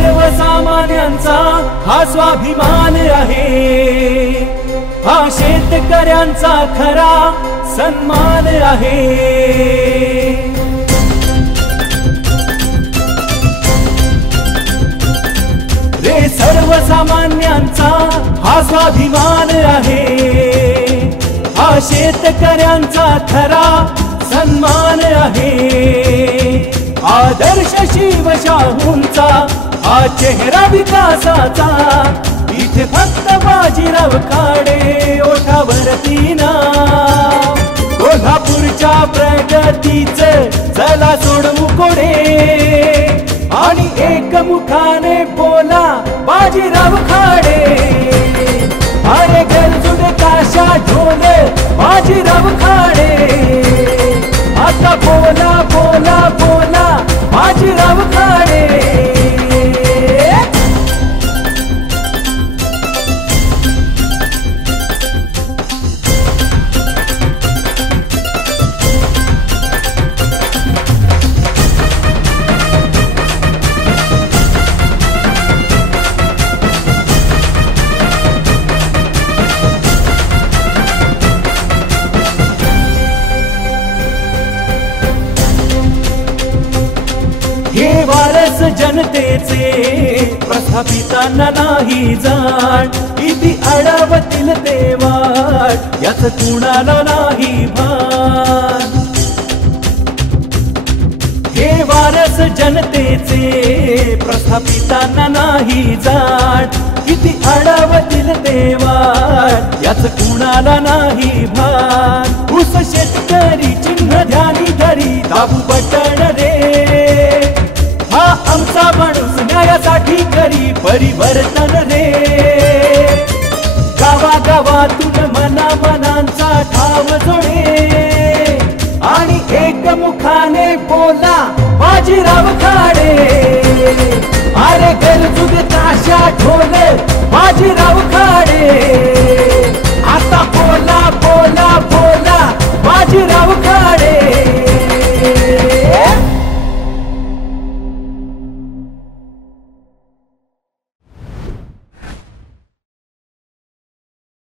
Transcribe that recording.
सर्वसामान्यांचा हा स्वाभिमान आहे, हा शेतकऱ्यांचा खरा सन्मान आहे। रे सर्वसामान्यांचा हा स्वाभिमान आहे, हा शेतकऱ्यांचा खरा सन्मान आहे। आदर्श शिवशाहूंचा हा चेहरा विकासाचा, इथे फक्त बाजीराव खाडे ओठावरती नाव। कोल्हापूरच्या प्रगतीचं चला सोडवू कोडे, आणि एकमुखाने बोला बाजीराव खाडे। अरे गरजुड काशा ढोल बाजीराव खाडे, आता बोला बोला बोला बाजीराव खाडे। हे वारस जनतेचे प्रस्थापितांना नाही जाण, किती अडवतील ते वाट याच कुणाला नाही भान। हे वारस जनतेचे प्रस्थापितांना नाही जाण, किती अडवतील ते वाट याच कुणाला नाही भान। ऊस शेतकरी चिन्ह ध्यानी धरी दाबू बटण रे, हा आमचा माणूस न्यायासाठी करी परिवर्तन रे। गावागावातून मनामनांचा ठाव जोडे, आणि एकमुखाने बोला बाजीराव खाडे। अरे गरजुग ताशा ढोल बाजीराव खाडे।